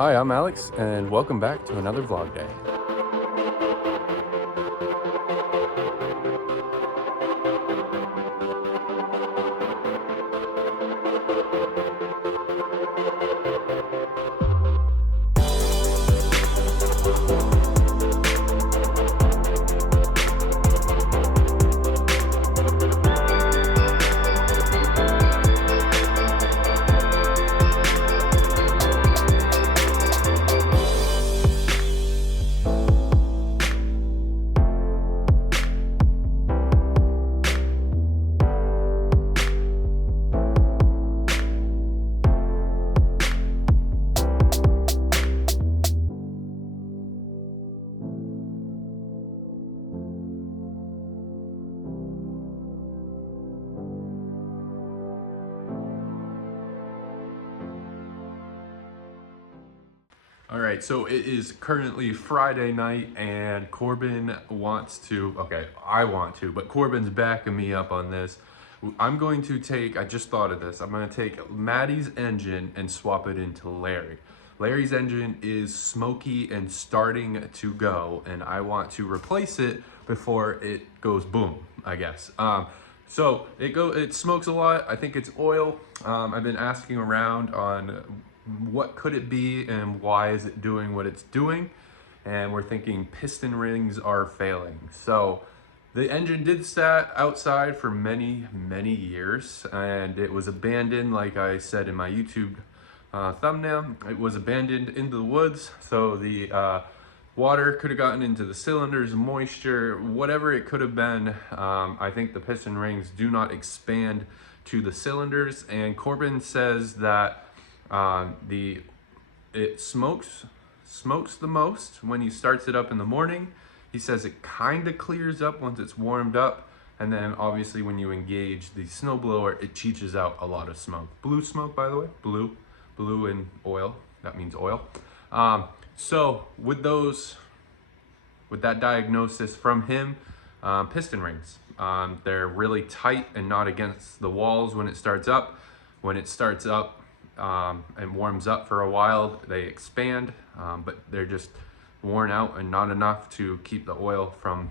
Hi, I'm Alex, and welcome back to another vlog day. All right, so it is currently Friday night and Corbin wants to, okay, I want to, but Corbin's backing me up on this. I'm going to take, I just thought of this, I'm going to take Maddie's engine and swap it into Larry. Larry's engine is smoky and starting to go, and I want to replace it before it goes boom, I guess. So it smokes a lot. I think it's oil. I've been asking around on what could it be and why is it doing what it's doing, and we're thinking piston rings are failing. So the engine did sat outside for many years, and it was abandoned, like I said in my YouTube thumbnail. It was abandoned into the woods, so the water could have gotten into the cylinders, moisture, whatever it could have been. I think the piston rings do not expand to the cylinders, and Corbin says that it smokes the most when he starts it up in the morning. He says it kind of clears up once it's warmed up, and then obviously when you engage the snowblower, it cheeses out a lot of smoke. Blue smoke, by the way, blue and oil. That means oil. So with that diagnosis from him, piston rings. They're really tight and not against the walls when it starts up. When it starts up and warms up for a while, they expand, but they're just worn out and not enough to keep the oil from,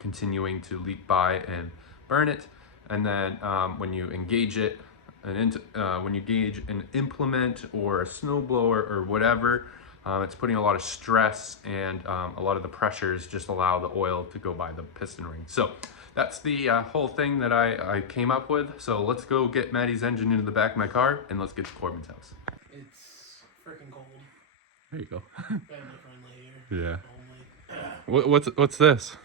continuing to leak by and burn it. And then when you engage it, when you engage an implement or a snowblower or whatever, it's putting a lot of stress, and a lot of the pressures just allow the oil to go by the piston ring. So that's the whole thing that I came up with. So let's go get Maddie's engine into the back of my car, and let's get to Corbin's house. It's freaking cold. There you go. Family friendly here. Yeah. Only. What's this?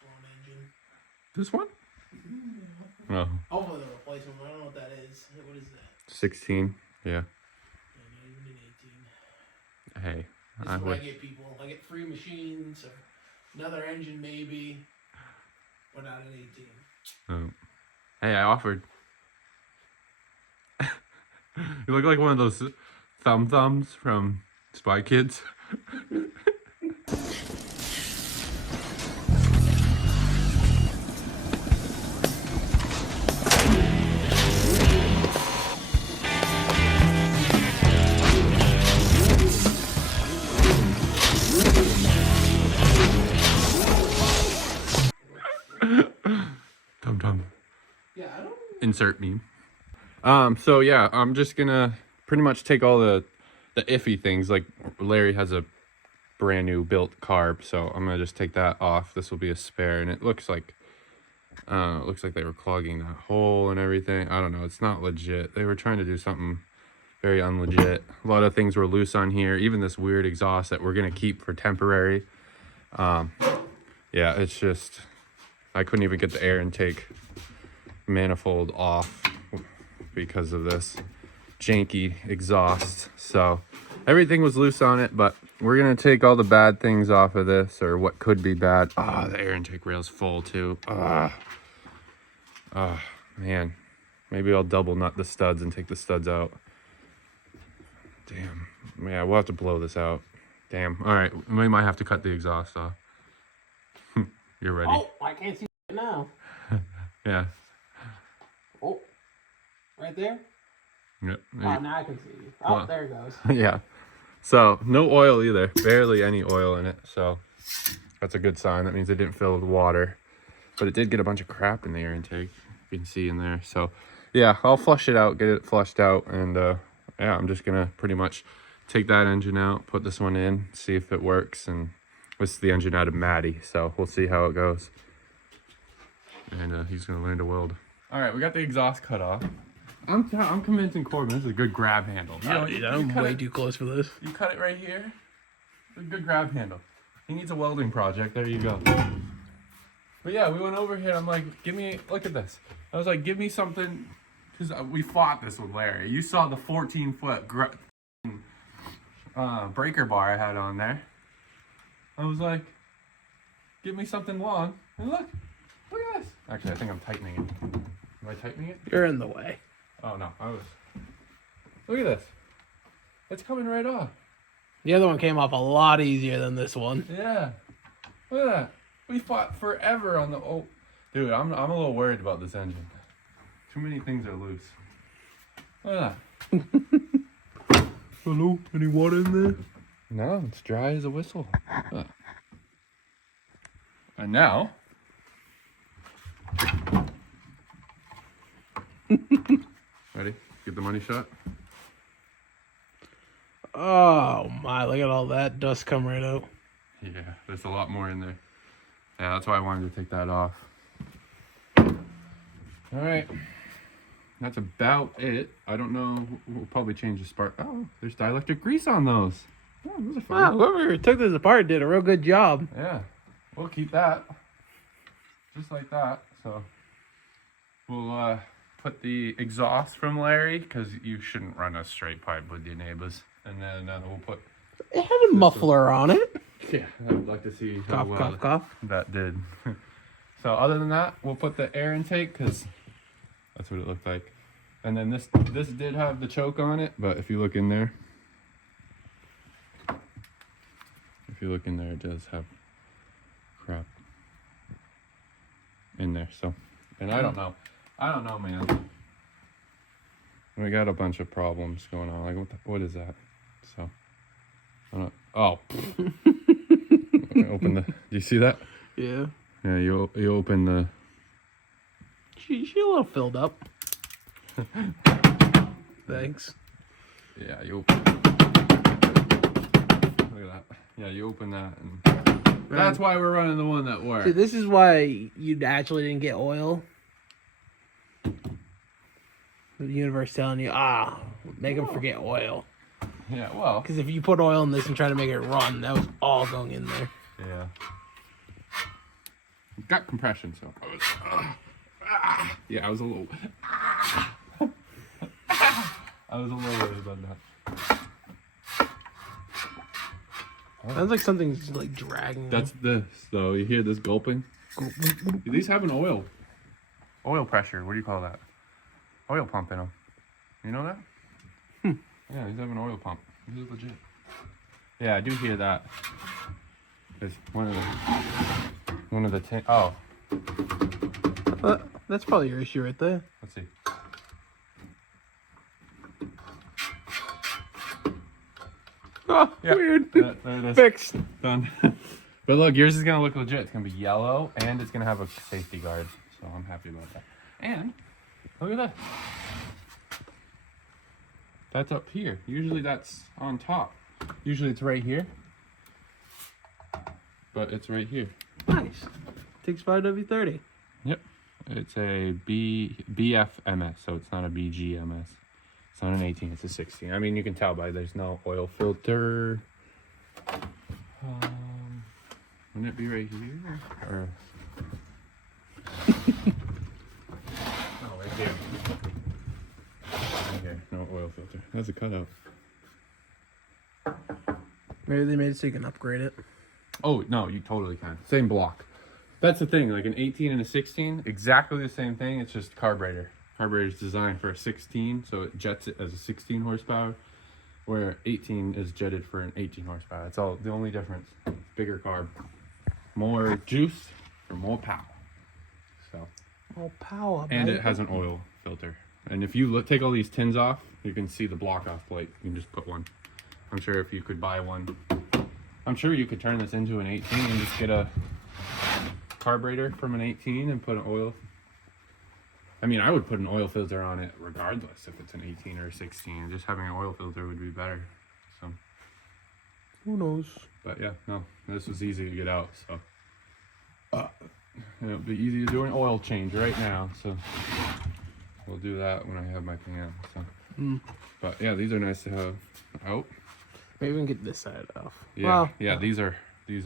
Blown engine. This one? Mm-hmm. Oh. Hopefully the replacement. I don't know what that is. What is that? 16. Yeah. Yeah, not even an 18. Hey. This is what I get people. I get free machines or another engine maybe, but not an 18. Oh. Hey, I offered. You look like one of those thumbs from Spy Kids. Tum. Yeah, I don't. Insert meme. So yeah, I'm just gonna pretty much take all the iffy things. Like Larry has a brand new built carb, so I'm gonna just take that off. This will be a spare, and it looks like they were clogging that hole and everything. I don't know, it's not legit. They were trying to do something very unlegit. A lot of things were loose on here, even this weird exhaust that we're gonna keep for temporary. Yeah, it's just, I couldn't even get the air intake manifold off because of this janky exhaust. So everything was loose on it, but we're gonna take all the bad things off of this, or what could be bad. The air intake rail's full too. Man, maybe I'll double nut the studs and take the studs out. Damn. Yeah, we'll have to blow this out. Damn. All right, we might have to cut the exhaust off. You're ready. Oh, I can't see it now. Yeah. Oh, right there. Yep. Oh, now I can see. Oh, Well, there it goes. Yeah. So no oil either. Barely any oil in it. So that's a good sign. That means it didn't fill with water. But it did get a bunch of crap in the air intake. You can see in there. So yeah, I'll flush it out, get it flushed out. And yeah, I'm just going to pretty much take that engine out, put this one in, see if it works. And this is the engine out of Maddie. So we'll see how it goes. And he's going to learn to weld. All right, we got the exhaust cut off. I'm convincing Corban this is a good grab handle. I'm way too close for this. You cut it right here. It's a good grab handle. He needs a welding project. There you go. But yeah, we went over here. I'm like, look at this. I was like, give me something, because we fought this with Larry. You saw the 14-foot breaker bar I had on there. I was like, give me something long. And look at this. Actually, I think I'm tightening it. Am I tightening it? You're in the way. Oh no, I was. Look at this. It's coming right off. The other one came off a lot easier than this one. Yeah. Look at that. We fought forever on the dude, I'm a little worried about this engine. Too many things are loose. Look at that. Hello? Any water in there? No, it's dry as a whistle. And now ready? Get the money shot. Oh my, look at all that dust come right out. Yeah, there's a lot more in there. Yeah, that's why I wanted to take that off. All right. That's about it. I don't know. We'll probably change the spark. Oh, there's dielectric grease on those. Oh, those are fun. Wow, whoever took this apart did a real good job. Yeah. We'll keep that. Just like that. So we'll put the exhaust from Larry, because you shouldn't run a straight pipe with your neighbors. And then we'll put... It had a muffler on it. Yeah, I would like to see how Cough, well cough, cough. that did. So other than that, we'll put the air intake, because that's what it looked like. And then this did have the choke on it, but if you look in there, it does have crap in there. So, and I don't know, man. We got a bunch of problems going on. Like, what is that? So, I don't. Oh. Open the. Do you see that? Yeah. Yeah, you open the. She a little filled up. Thanks. Yeah, you open. Look at that. Yeah, you open that, and that's why we're running the one that works. See, this is why you actually didn't get oil. The universe telling you, make them forget oil. Yeah, well. Because if you put oil in this and try to make it run, that was all going in there. Yeah. Got compression, so. Yeah, I was a little. I was a little worried about that. Sounds like something's like dragging. That's this, though. You hear this gulping? These have an oil pressure. What do you call that? Oil pump in them. You know that? Yeah, these have an oil pump. This is legit. Yeah, I do hear that. There's one of the oh. That's probably your issue right there. Let's see. Oh, yeah. Weird. There it is. Fixed. Done. But look, yours is gonna look legit. It's gonna be yellow, and it's gonna have a safety guard. So I'm happy about that. And look at that. That's up here. Usually that's on top. Usually it's right here. But it's right here. Nice. Takes 5W30. Yep. It's a BFMS, so it's not a BGMS. It's not an 18, it's a 16. I mean, you can tell by there's no oil filter. Wouldn't it be right here? Or... oh, right here. Right here, no oil filter. That's a cutout. Maybe they made it so you can upgrade it. Oh, no, you totally can. Same block. That's the thing, like an 18 and a 16, exactly the same thing, it's just carburetor. Carburetor's designed for a 16, so it jets it as a 16 horsepower, where 18 is jetted for an 18 horsepower. That's all, the only difference. Bigger carb. More juice for more power. So. More power, And baby. it has an oil filter. And if you take all these tins off, you can see the block off plate. You can just put one. I'm sure if you could buy one, I'm sure you could turn this into an 18 and just get a carburetor from an 18 and put an oil. I mean, I would put an oil filter on it regardless if it's an 18 or a 16. Just having an oil filter would be better. So Who knows? But yeah, no, this was easy to get out. So it'll be easy to do an oil change right now. So we'll do that when I have my pan. So, but yeah, these are nice to have out. Maybe we can get this side off. Yeah, well, yeah, these I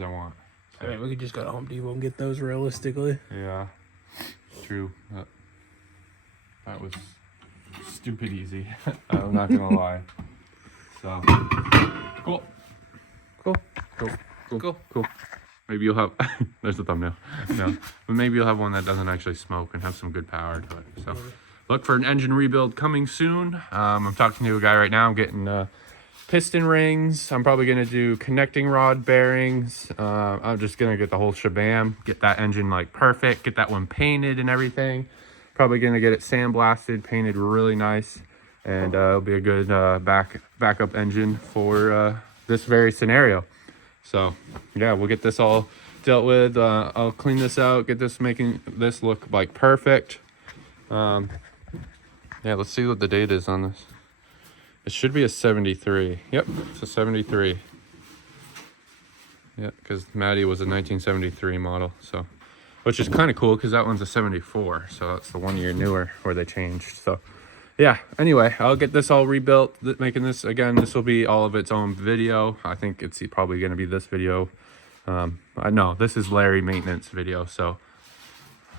want. So. I mean, we could just go to Home Depot and get those realistically. Yeah, true. That was stupid easy. I'm not gonna lie. So cool. Cool. Maybe you'll have. There's the thumbnail. No, but maybe you'll have one that doesn't actually smoke and have some good power to it. So look for an engine rebuild coming soon. I'm talking to a guy right now. I'm getting piston rings. I'm probably gonna do connecting rod bearings. I'm just gonna get the whole shabam. Get that engine like perfect. Get that one painted and everything. Probably gonna get it sandblasted, painted really nice, and it'll be a good backup engine for this very scenario. So yeah, we'll get this all dealt with. I'll clean this out, get this, making this look like perfect. Yeah, let's see what the date is on this. It should be a 73. Yep, it's a 73. Yeah, because Maddie was a 1973 model, so. Which is kind of cool because that one's a 74, so that's the 1 year newer where they changed. So yeah, anyway, I'll get this all rebuilt. Making this, again, this will be all of its own video. I think it's probably going to be this video. I know this is Larry maintenance video, so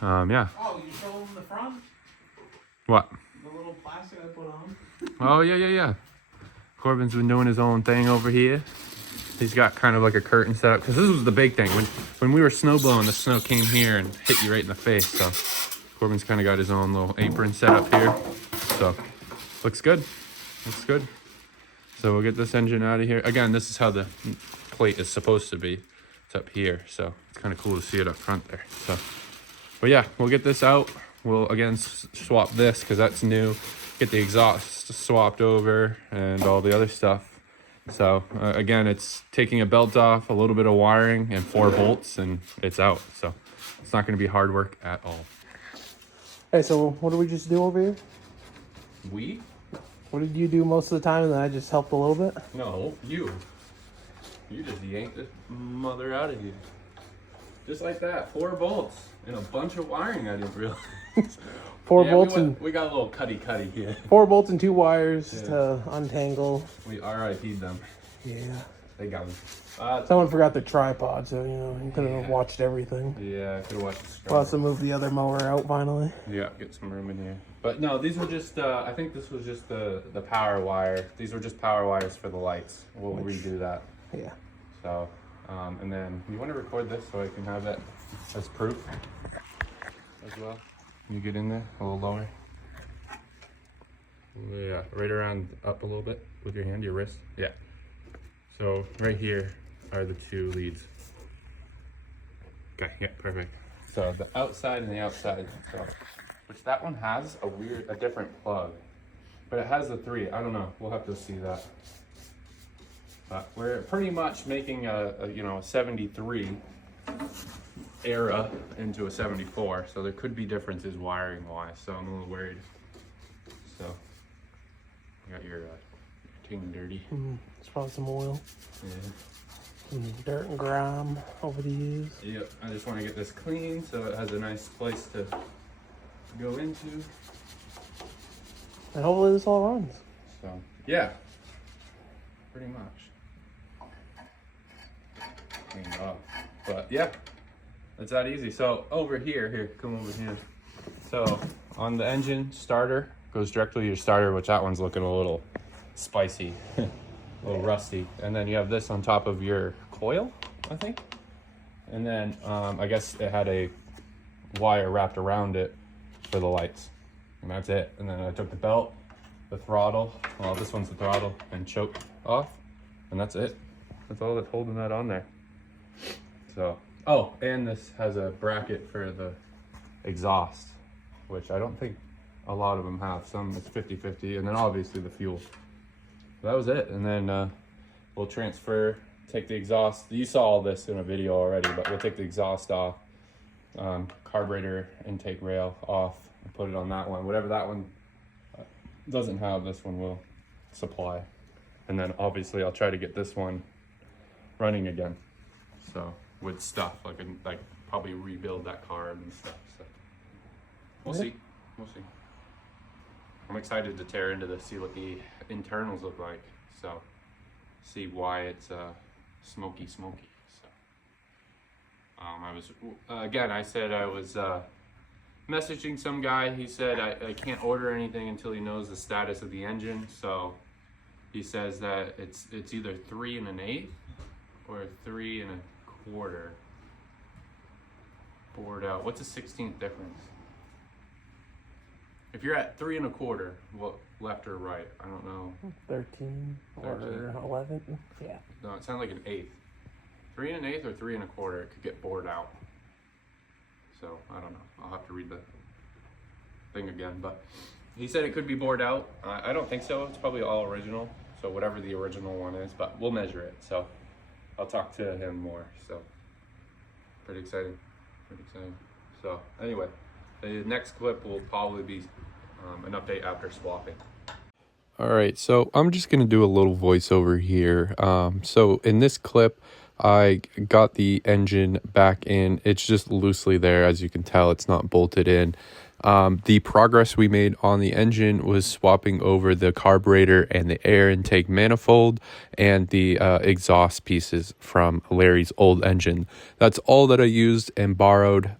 yeah. Oh, you showed him the front? What? The little plastic I put on? Oh, yeah. Corban's been doing his own thing over here. He's got kind of like a curtain set up because this was the big thing. When we were snow blowing, the snow came here and hit you right in the face. So Corban's kind of got his own little apron set up here. So looks good. So we'll get this engine out of here. Again, this is how the plate is supposed to be. It's up here. So it's kind of cool to see it up front there. So, but yeah, we'll get this out. We'll again swap this because that's new. Get the exhaust swapped over and all the other stuff. So again, it's taking a belt off, a little bit of wiring, and 4 bolts, and it's out. So it's not going to be hard work at all. Hey, so what do we just do over here? What did you do most of the time, and then I just helped a little bit? No, you just yanked this mother out of here. Just like that, 4 bolts and a bunch of wiring I didn't realize. 4 bolts we got a little cutty here. 4 bolts and 2 wires to untangle. We RIP'd them. Yeah. They got them. Someone forgot their tripod, so you could have watched everything. Yeah, I could have watched the We'll also move the other mower out finally. Yeah, get some room in here. But no, these were just, I think this was just the power wire. These were just power wires for the lights. We'll redo that. Yeah. So, and then you want to record this so I can have it as proof as well. You get in there a little lower. Yeah, right around up a little bit with your hand, your wrist. Yeah. So right here are the 2 leads. Okay, yeah, perfect. So the outside and the outside. So, which that one has a different plug, but it has the 3. I don't know. We'll have to see that. But we're pretty much making a 73 era into a 74, so there could be differences wiring wise, so I'm a little worried. So you got your ting dirty. It's probably some oil. Yeah. Some dirt and grime over the years. Yep, I just want to get this clean so it has a nice place to go into. And hopefully this all runs. So yeah, pretty much cleaned up. But yeah, it's that easy. So over here, come over here. So on the engine, starter goes directly to your starter, which that one's looking a little spicy, a little rusty. And then you have this on top of your coil, I think. And then I guess it had a wire wrapped around it for the lights. And that's it. And then I took the belt, the throttle, well, this one's the throttle, and choke off. And that's it. That's all that's holding that on there. So, oh, and this has a bracket for the exhaust, which I don't think a lot of them have. Some it's 50-50, and then obviously the fuel. So that was it, and then we'll transfer, take the exhaust. You saw all this in a video already, but we'll take the exhaust off, carburetor intake rail off, and put it on that one. Whatever that one doesn't have, this one will supply. And then obviously I'll try to get this one running again. So with stuff, like probably rebuild that carb and stuff. So we'll see. We'll see. I'm excited to tear into this, see what the internals look like. So see why it's smoky. So I was again, I said I was messaging some guy. He said I can't order anything until he knows the status of the engine. So he says that it's either 3 1/8 or 3 1/4 bored out. What's a 16th difference? If you're at 3 1/4, what, left or right? I don't know. 13 or 11. Yeah. No, it sounds like an 1/8. 3 1/8 or 3 1/4. It could get bored out. So I don't know. I'll have to read the thing again. But he said it could be bored out. I don't think so. It's probably all original. So whatever the original one is, but we'll measure it. So I'll talk to him more. So pretty exciting. So anyway, the next clip will probably be an update after swapping. All right, so I'm just gonna do a little voiceover here. So in this clip, I got the engine back in. It's just loosely there, as you can tell. It's not bolted in. The progress we made on the engine was swapping over the carburetor and the air intake manifold and the exhaust pieces from Larry's old engine. That's all that I used and borrowed.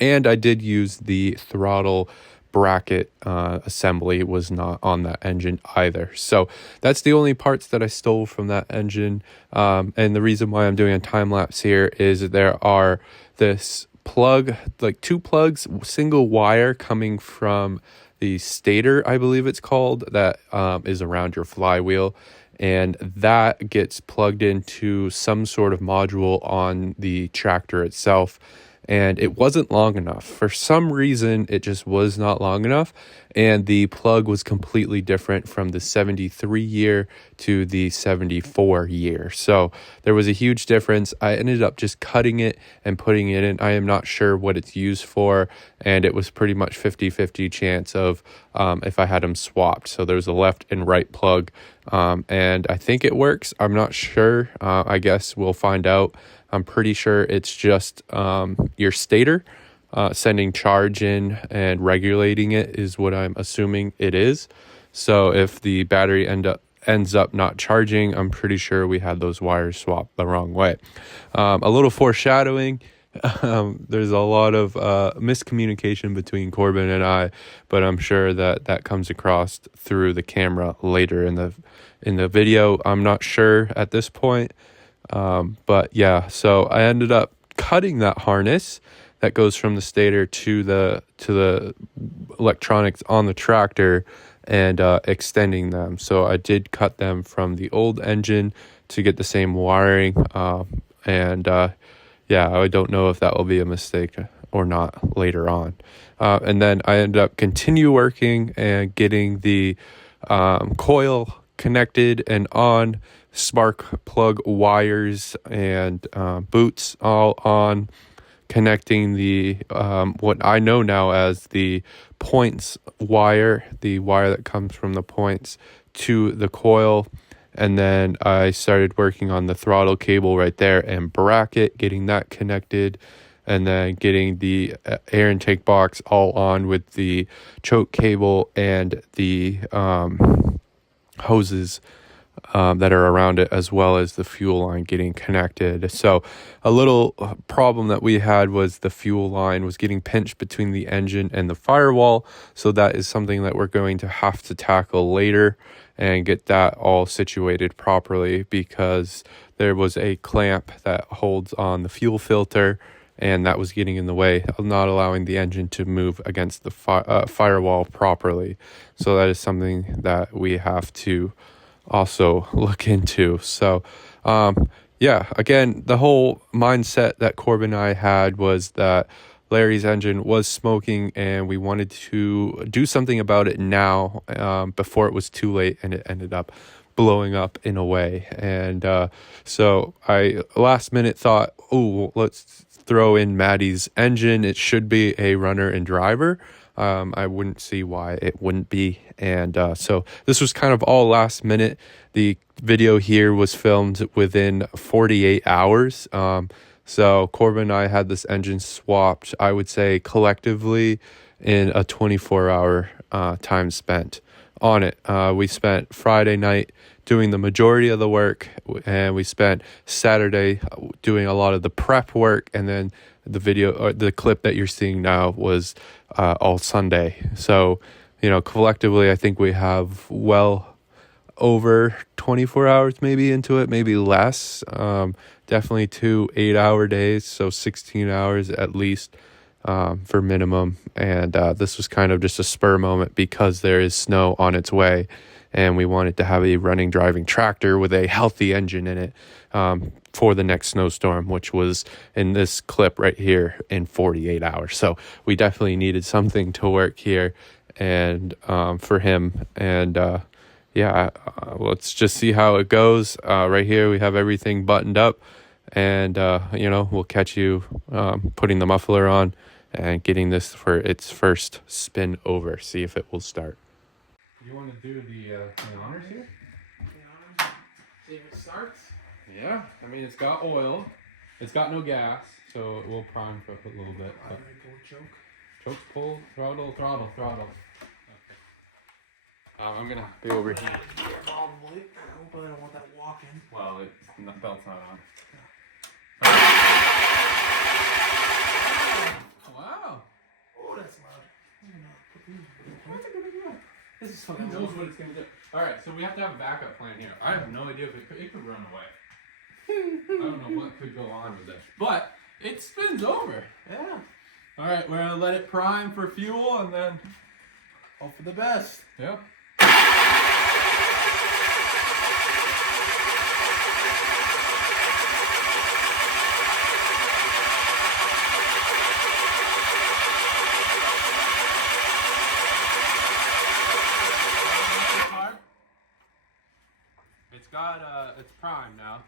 And I did use the throttle bracket assembly, was not on that engine either. So that's the only parts that I stole from that engine. And the reason why I'm doing a time lapse here is there are this plug, like 2 plugs, single wire coming from the stator, I believe it's called, that is around your flywheel, and that gets plugged into some sort of module on the tractor itself. And it wasn't long enough. For some reason, it just was not long enough. And the plug was completely different from the 73 year to the 74 year. So there was a huge difference. I ended up just cutting it and putting it in. I am not sure what it's used for. And it was pretty much 50-50 chance of if I had them swapped. So there's a left and right plug. And I think it works. I'm not sure. I guess we'll find out. I'm pretty sure it's just your stator sending charge in and regulating it is what I'm assuming it is. So if the battery ends up not charging, I'm pretty sure we had those wires swapped the wrong way. A little foreshadowing. There's a lot of miscommunication between Corban and I, but I'm sure that comes across through the camera later in the video. I'm not sure at this point. But yeah, so I ended up cutting that harness that goes from the stator to the electronics on the tractor and extending them. So I did cut them from the old engine to get the same wiring. Yeah, I don't know if that will be a mistake or not later on. And then I ended up continue working and getting the coil connected and on, spark plug wires and boots all on, connecting the what I know now as the points wire, the wire that comes from the points to the coil. And then I started working on the throttle cable right there and bracket, getting that connected, and then getting the air intake box all on with the choke cable and the hoses that are around it, as well as the fuel line getting connected. So a little problem that we had was the fuel line was getting pinched between the engine and the firewall. So that is something that we're going to have to tackle later and get that all situated properly, because there was a clamp that holds on the fuel filter, and that was getting in the way of not allowing the engine to move against the firewall properly. So that is something that we have to also look into. So yeah, again, the whole mindset that Corban and I had was that, Larry's engine was smoking, and we wanted to do something about it now, before it was too late, and it ended up blowing up in a way. And so I last minute thought, oh, let's throw in Maddie's engine. It should be a runner and driver. I wouldn't see why it wouldn't be. And so this was kind of all last minute. The video here was filmed within 48 hours. So Corban and I had this engine swapped, I would say collectively in a 24-hour time spent on it. We spent Friday night doing the majority of the work, and we spent Saturday doing a lot of the prep work, and then the video or the clip that you're seeing now was all Sunday. So, you know, collectively, I think we have well over 24 hours maybe into it, maybe less. Definitely 2 8-hour days, so 16 hours at least for minimum. And this was kind of just a spur moment because there is snow on its way, and we wanted to have a running, driving tractor with a healthy engine in it for the next snowstorm, which was in this clip right here in 48 hours. So we definitely needed something to work here and for him. And let's just see how it goes. Right here we have everything buttoned up, and you know, we'll catch you putting the muffler on and getting this for its first spin over. See if it will start. You want to do the honors here? See if it starts. Yeah, I mean, it's got oil. It's got no gas, so it will prime for a little bit. I might go choke. Choke, pull, throttle. Okay. I'm gonna be over here. Probably. I hope I don't want that walking. Well, the belt's not on. Wow. Oh, that's loud. That's a good idea. This is Who fucking knows what it's gonna do? All right, so we have to have a backup plan here. I have no idea if it could run away. I don't know what could go on with this, but it spins over. Yeah. All right, we're gonna let it prime for fuel, and then Hope for the best. yep. It's prime now.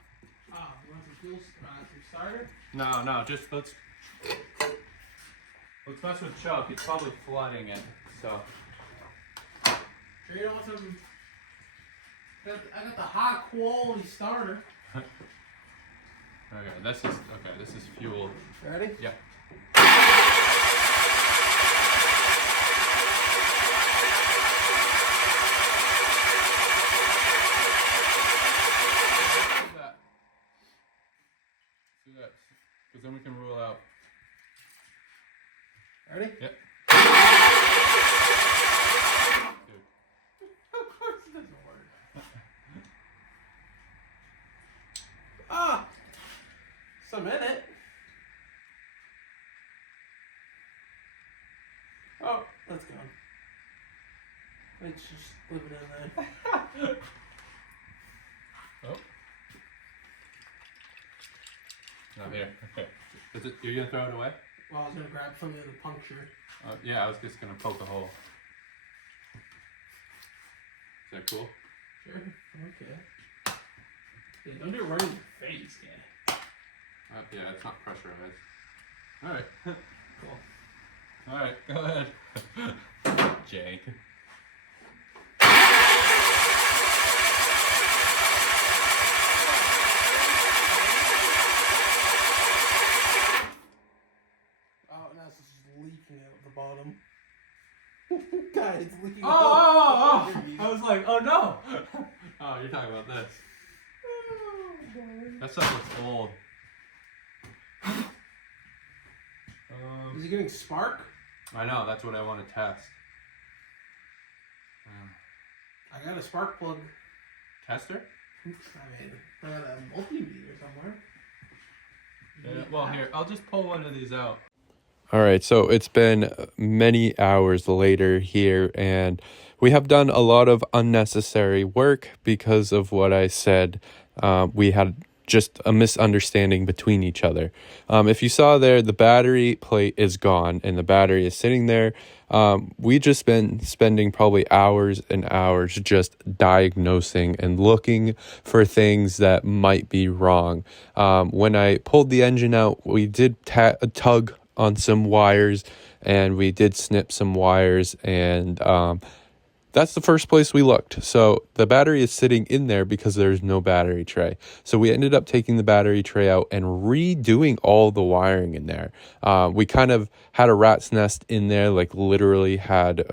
Oh, you want some fuel? Some starter? No, just let's mess with Chuck. He's probably flooding it. So Sure you don't want some... I got the high quality starter. okay, this is fuel. Ready? Yeah. Because then we can rule out. Ready? Yep. Of course it doesn't work. Ah! Some in it. Oh, that's gone. Let's just leave it in there. Oh. Not here. Okay. You're gonna throw it away? Well, I was gonna grab some of the puncture. Yeah, I was just gonna poke a hole. Is that cool? Sure. Okay. Yeah, don't do it right in your face, kid. Yeah, it's not pressurized. Alright. Cool. Alright, go ahead. Jank. Oh, now it's just leaking out the bottom. God, it's leaking out. Oh! I was like, oh no! Oh, you're talking about this. That stuff looks old. Is it getting spark? I know, that's what I want to test. I got a spark plug. Tester? I mean, I got a multimeter somewhere. Well, here, I'll just pull one of these out. All right, so it's been many hours later here, and we have done a lot of unnecessary work because of what I said. We had just a misunderstanding between each other. If you saw there, the battery plate is gone and the battery is sitting there. We just been spending probably hours and hours just diagnosing and looking for things that might be wrong. When I pulled the engine out, we did tug on some wires and we did snip some wires, and that's the first place we looked. So the battery is sitting in there because there's no battery tray. So we ended up taking the battery tray out and redoing all the wiring in there. We kind of had a rat's nest in there, like literally had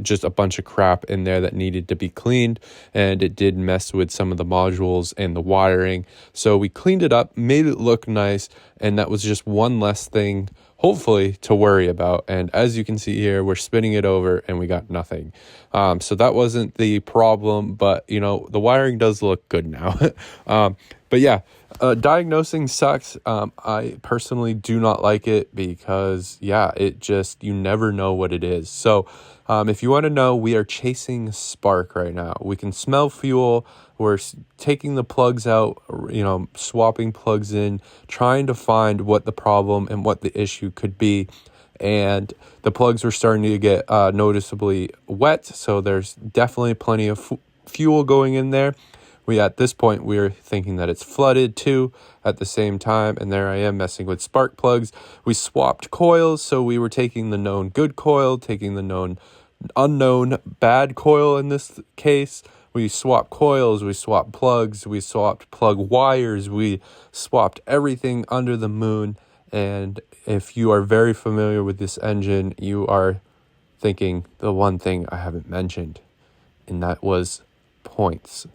just a bunch of crap in there that needed to be cleaned, and it did mess with some of the modules and the wiring. So we cleaned it up, made it look nice, and that was just one less thing, hopefully, to worry about. And as you can see here, we're spinning it over and we got nothing. So that wasn't the problem, but the wiring does look good now. But yeah, diagnosing sucks. I personally do not like it because you never know what it is. So if you want to know, we are chasing spark right now. We can smell fuel. We're taking the plugs out, swapping plugs in, trying to find what the problem and what the issue could be. And the plugs were starting to get noticeably wet, so there's definitely plenty of fuel going in there. At this point, we're thinking that it's flooded too at the same time, and there I am messing with spark plugs. We swapped coils, so we were taking the known good coil, taking the known unknown bad coil in this case. We swapped coils, we swapped plugs, we swapped plug wires, we swapped everything under the moon. And if you are very familiar with this engine, you are thinking the one thing I haven't mentioned, and that was points.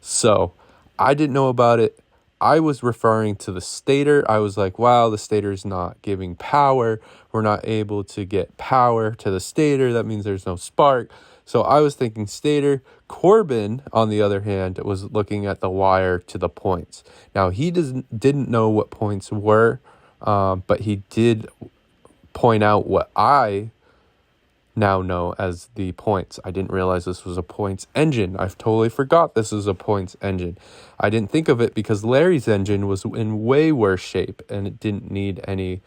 So I didn't know about it. I was referring to the stator. I was like, wow, the stator's not giving power. We're not able to get power to the stator. That means there's no spark. So I was thinking stator. Corban, on the other hand, was looking at the wire to the points. Now, he didn't know what points were, but he did point out what I now know as the points. I didn't realize this was a points engine. I totally forgot this was a points engine. I didn't think of it because Larry's engine was in way worse shape and it didn't need anything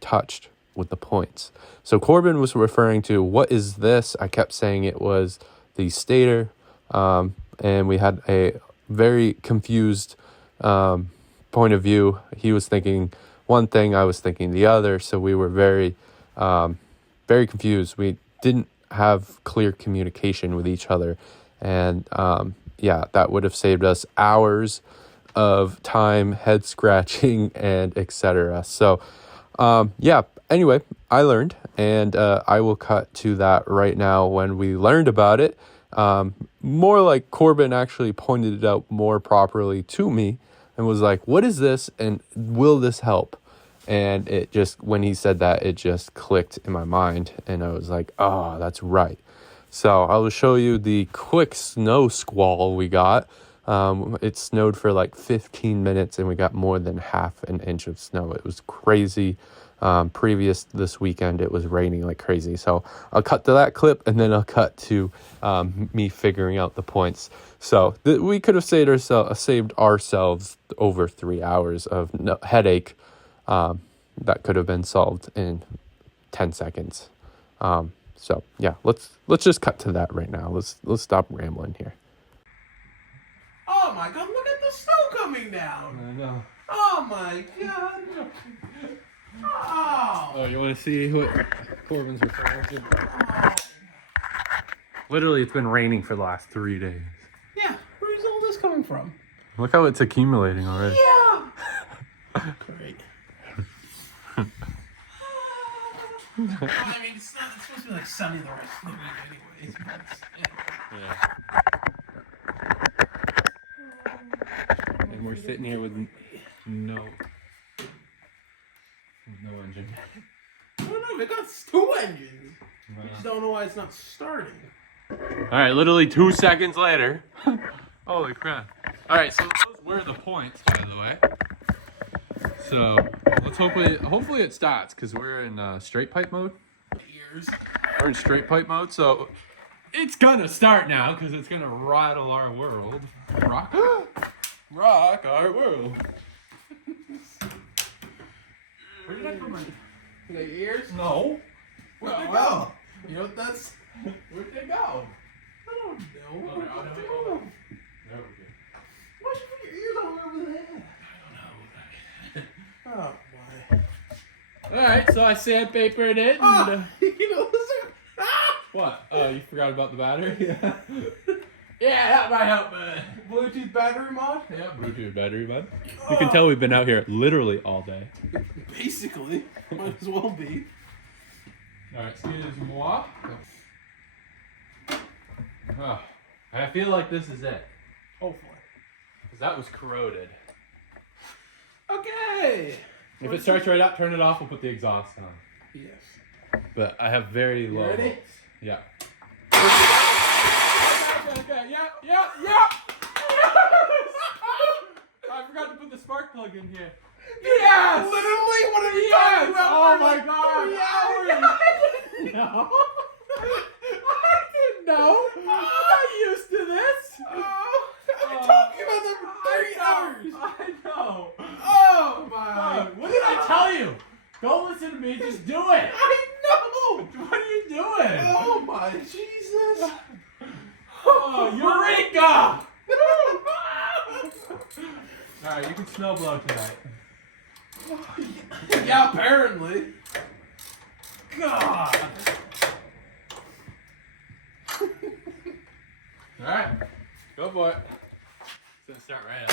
touched with the points. So Corban was referring to, what is this? I kept saying it was the stator, and we had a very confused point of view. He was thinking one thing, I was thinking the other, so we were very confused. We didn't have clear communication with each other, and that would have saved us hours of time, head scratching, and etc. So anyway, I learned, and I will cut to that right now when we learned about it. More like Corban actually pointed it out more properly to me and was like, what is this, and will this help? And it just, when he said that, it just clicked in my mind, and I was like, oh, that's right. So I will show you the quick snow squall we got. It snowed for like 15 minutes, and we got more than half an inch of snow. It was crazy. Previous this weekend, it was raining like crazy. So I'll cut to that clip, and then I'll cut to me figuring out the points. So we could have saved ourselves over 3 hours of headache. That could have been solved in 10 seconds. So yeah, let's just cut to that right now. Let's stop rambling here. Oh my god, look at the snow coming down. I know. Oh my god. Oh, you want to see what Corban's referring to? Oh. Literally, it's been raining for the last 3 days. Yeah, where's all this coming from? Look how it's accumulating already. Yeah. Great. I mean, it's supposed to be like sunny the rest of the week anyways. But, And we're sitting here with no engine. I don't know, it got 2 engines. I just don't know why it's not starting. Alright, literally 2 seconds later. Holy crap. Alright, so those were the points, by the way. So let's hopefully it starts, because we're in straight pipe mode. Ears. We're in straight pipe mode, so it's gonna start now, because it's gonna rattle our world. rock our world. Where did I put my... You got your ears? No. Where'd they go? You know what that's... Where'd they go? I don't know. Oh, no, Where'd they no, go? There we go. Why'd you put your ears all over there? I don't know. Oh, boy. Alright, so I sandpapered it. Oh, you know, listen. Ah! What? Oh, you forgot about the battery? Yeah. Yeah, that might help. Bluetooth battery mod? Yeah, Bluetooth battery, bud. You can tell we've been out here literally all day. Basically. Might as well be. Alright, excuse moi. Oh, I feel like this is it. Hopefully. Because that was corroded. Okay. If it starts right up, turn it off, we'll put the exhaust on. Yes. But I have very low. ready? volts. Yeah. Okay, yeah. I forgot to put the spark plug in here. Yes! Literally, what are you talking about? Oh my god! Yeah. No. I didn't know. I'm not used to this. I've been talking about that for 3 hours. I know. Oh my. What did I tell you? Don't listen to me, just do it. I know. What are you doing? Oh my Jesus. Oh, Eureka! Alright, you can snow blow tonight. Yeah, apparently. God! Alright, go for it. It's gonna start right up.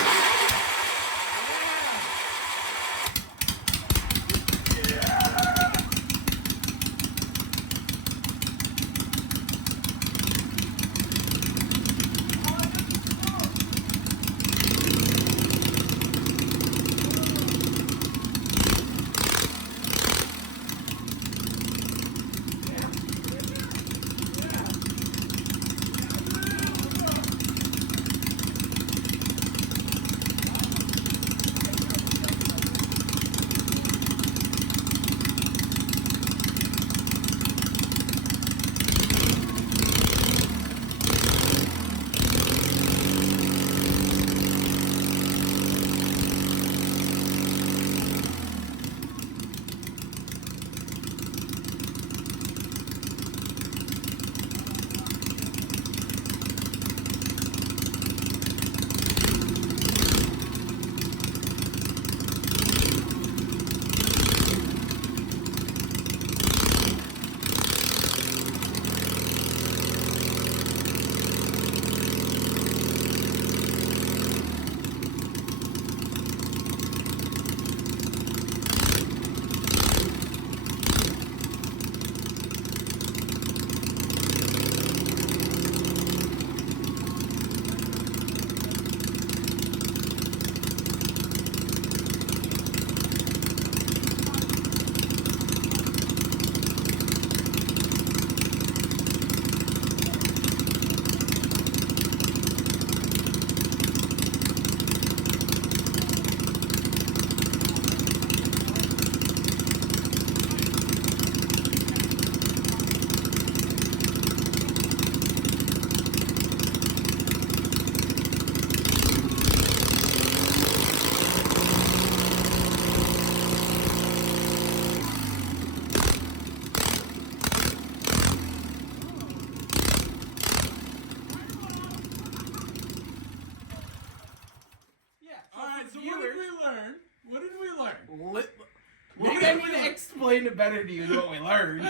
Maybe I need to explain it better to you what we learned.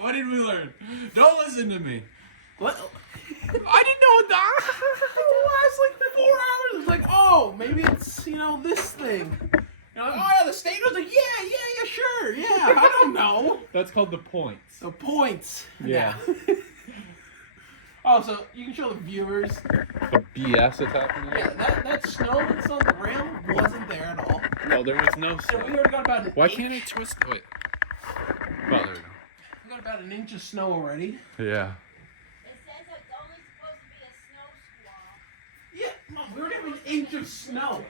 What did we learn? Don't listen to me. What? I didn't know that. The last like 4 hours, it was like, oh, maybe it's, you know, this thing. You know, like, oh yeah, the state was like, yeah, sure, yeah. I don't know. That's called the points. The points. Yeah. Oh, so you can show the viewers. The BS that's happening. Yeah, that snow that's on the rail wasn't there at all. No, there was no So snow. we already got about an Why inch. can't I twist? Wait. Well, there we go. We got about an inch of snow already. Yeah. It says it's only supposed to be a snow squall. Yeah, Mom, we already have an inch of snow.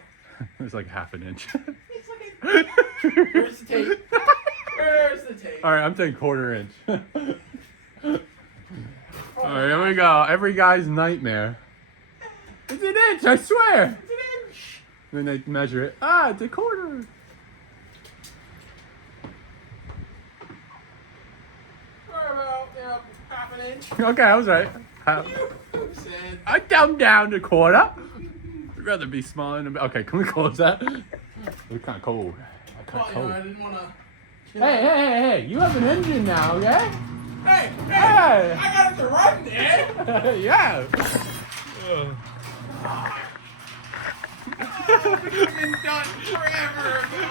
There's like half an inch. It's like Where's the tape? Where's the tape? All right, I'm taking quarter inch. All right, here we go. Every guy's nightmare. It's an inch, I swear. It's an inch. Then they measure it. Ah, it's a quarter. Sorry about, half an inch. Okay, I was right. Said. I dumbed down to quarter. I'd rather be smaller than okay, can we close that? It's kind of cold. Well, I didn't want to. Hey! You have an engine now, okay? Hey! Hey! I got it to run, Dad! Yeah. It's been done forever ago.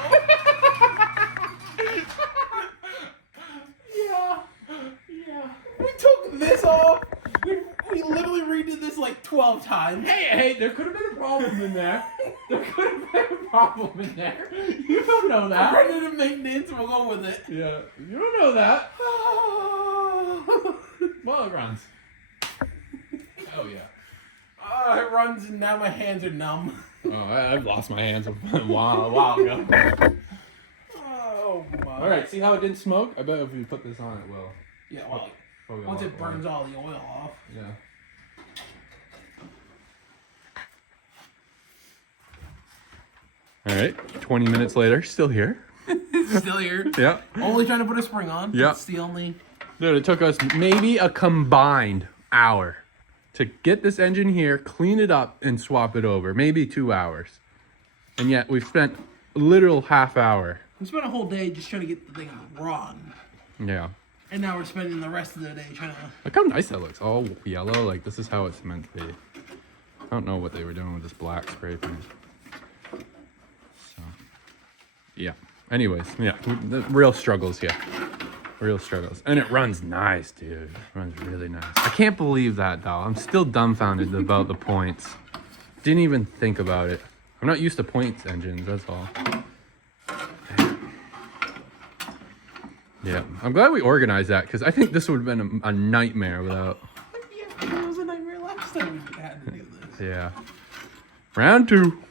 Yeah. We took this off. We literally redid this like 12 times. Hey, there could have been a problem in there. There could have been a problem in there. You don't know that. Preventative maintenance, we'll go with it. Yeah, you don't know that. Well, it runs. Oh, yeah. It runs and now my hands are numb. Oh, I've lost my hands a while ago. Oh, my. All right, see how it didn't smoke? I bet if we put this on, it will. Yeah, well, Probably a once lot it burns all the oil off. Yeah. All right, 20 minutes later, still here. Still here. Yeah. Only trying to put a spring on. Yeah. That's the only. Dude, it took us maybe a combined hour to get this engine here, clean it up, and swap it over. Maybe 2 hours. And yet, we've spent a literal half hour. We spent a whole day just trying to get the thing to run. Yeah. And now we're spending the rest of the day trying to. Look how nice that looks. All yellow. Like, this is how it's meant to be. I don't know what they were doing with this black spray paint. So, yeah. Anyways, yeah. The real struggles here. Real struggles. And it runs nice, dude. It runs really nice. I can't believe that, though. I'm still dumbfounded about the points. Didn't even think about it. I'm not used to points engines, that's all. Yeah, I'm glad we organized that because I think this would have been a nightmare without. Yeah, it was a nightmare last time we had to do this. Yeah. Round 2.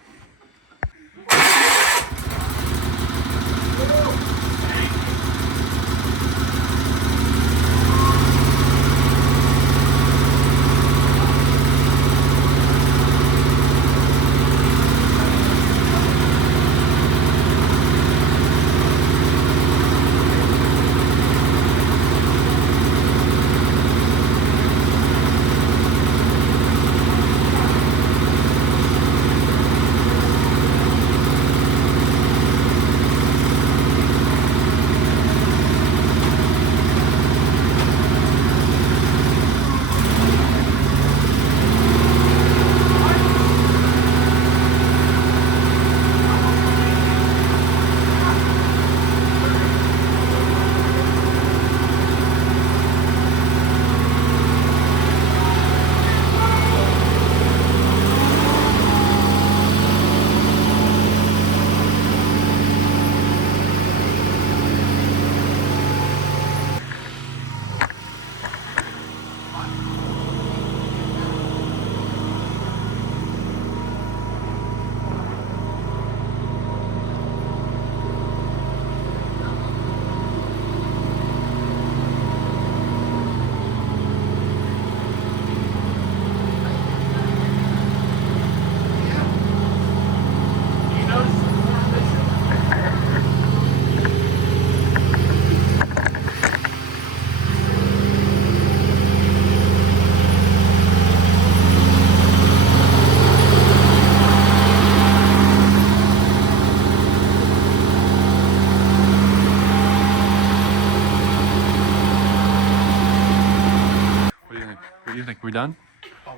We're done?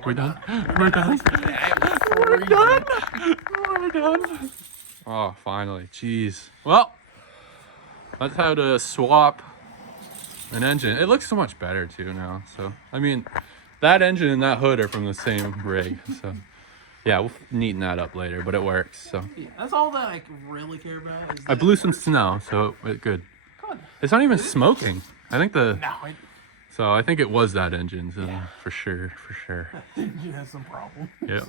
We're done? We're done? We're done? We're done? Oh, finally. Jeez. Well, that's how to swap an engine. It looks so much better too now. So, I mean, that engine and that hood are from the same rig. So, yeah, we'll neaten that up later, but it works. So, Yeah, that's all that I really care about. Is I that blew some snow, so it's good. Good. It's not even smoking. I think No, I think it was that engine, so for sure. you have some problem. Yeah.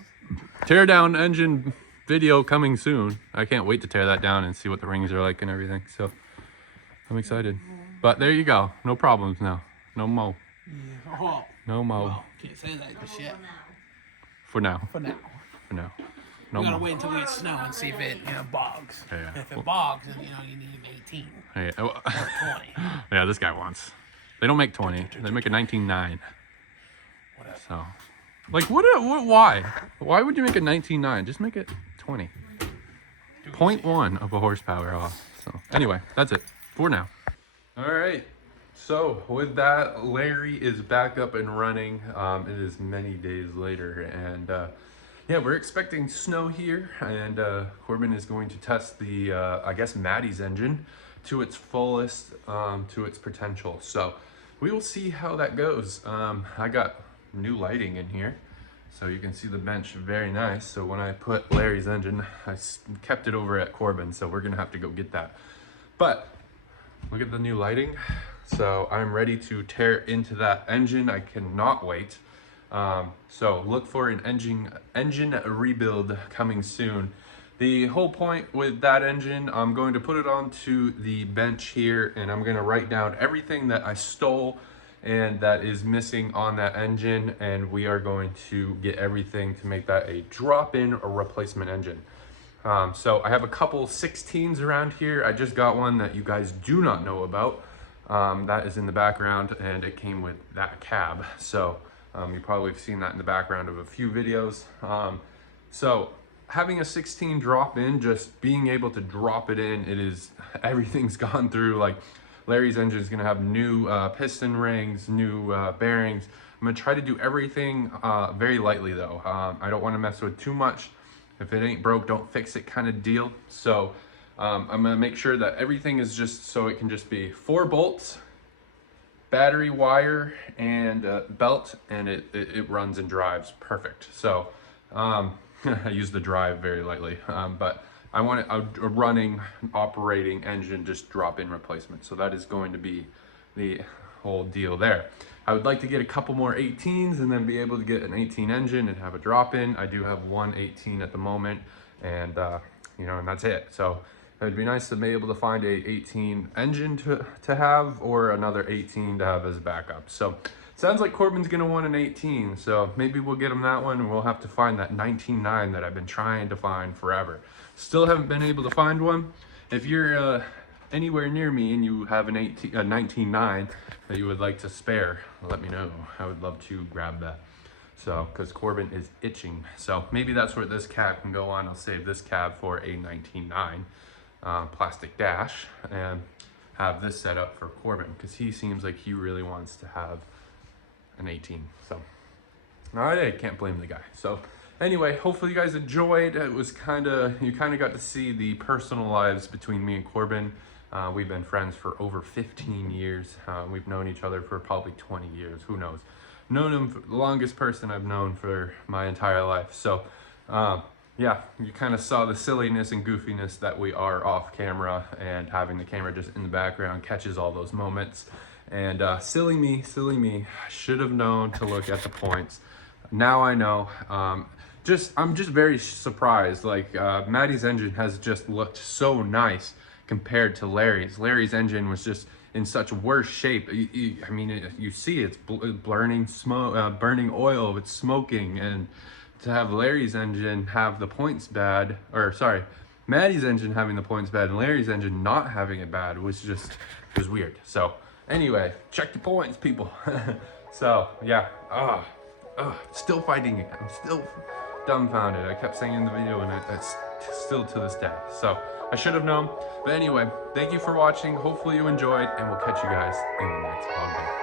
Tear down engine video coming soon. I can't wait to tear that down and see what the rings are like and everything. So I'm excited. But there you go. No problems now. No mo. Yeah. Oh, No mo. well, can't say that just yet. For now. For now. For now. We gotta wait until we get snow and see if it, bogs. Yeah. And if it bogs, then, you need an 18 Hey, or 20. yeah, this guy wants. They don't make 20. They make a 19.9. Whatever. So, like, why? Why would you make a 19.9? Just make it 20. 0.1 of a horsepower off. So, anyway, that's it for now. All right. So, with that, Larry is back up and running. It is many days later, and yeah, we're expecting snow here, and Corban is going to test the, I guess, Maddie's engine to its fullest, to its potential. So, we will see how that goes. I got new lighting in here, so you can see the bench very nice. So when I put Larry's engine, I kept it over at Corban, so we're gonna have to go get that. But look at the new lighting. So I'm ready to tear into that engine. I cannot wait. So look for an engine rebuild coming soon. The whole point with that engine, I'm going to put it onto the bench here, and I'm gonna write down everything that I stole and that is missing on that engine, and we are going to get everything to make that a drop-in or replacement engine. So I have a couple 16s around here. I just got one that you guys do not know about. That is in the background, and it came with that cab. So you probably have seen that in the background of a few videos. So having a 16 drop in, just being able to drop it in, everything's gone through. Like, Larry's engine is gonna have new piston rings, new bearings. I'm gonna try to do everything very lightly though. I don't wanna mess with too much. If it ain't broke, don't fix it kind of deal. So I'm gonna make sure that everything is just, so it can just be 4 bolts, battery wire, and belt, and it runs and drives perfect. So I use the drive very lightly, but I want a running, operating engine, just drop-in replacement. So that is going to be the whole deal there. I would like to get a couple more 18s and then be able to get an 18 engine and have a drop-in. I do have one 18 at the moment, and and that's it. So it would be nice to be able to find a 18 engine to have, or another 18 to have as a backup. So sounds like Corban's gonna want an 18, so maybe we'll get him that one, and we'll have to find that 19.9 that I've been trying to find forever. Still haven't been able to find one. If you're anywhere near me and you have a 19.9 that you would like to spare, let me know. I would love to grab that. So, because Corban is itching. So maybe that's where this cab can go on. I'll save this cab for a 19.9 plastic dash and have this set up for Corban, because he seems like he really wants to have an 18. So I can't blame the guy. So anyway, hopefully you guys enjoyed. It was you kind of got to see the personal lives between me and Corban. We've been friends for over 15 years. We've known each other for probably 20 years. Who knows? Known him for the longest person I've known for my entire life. So yeah, you kind of saw the silliness and goofiness that we are off camera, and having the camera just in the background catches all those moments. And silly me, I should have known to look at the points. Now I know. I'm just very surprised. Like, Maddie's engine has just looked so nice compared to Larry's. Larry's engine was just in such worse shape. I mean, you see it's burning smoke, burning oil, it's smoking, and to have Larry's engine have the points bad, or sorry, Maddie's engine having the points bad and Larry's engine not having it bad was weird. So anyway, check the points, people. So yeah, still fighting it. I'm still dumbfounded. I kept saying in the video, and that's still to this day. So I should have known. But anyway, thank you for watching. Hopefully you enjoyed, and we'll catch you guys in the next vlog.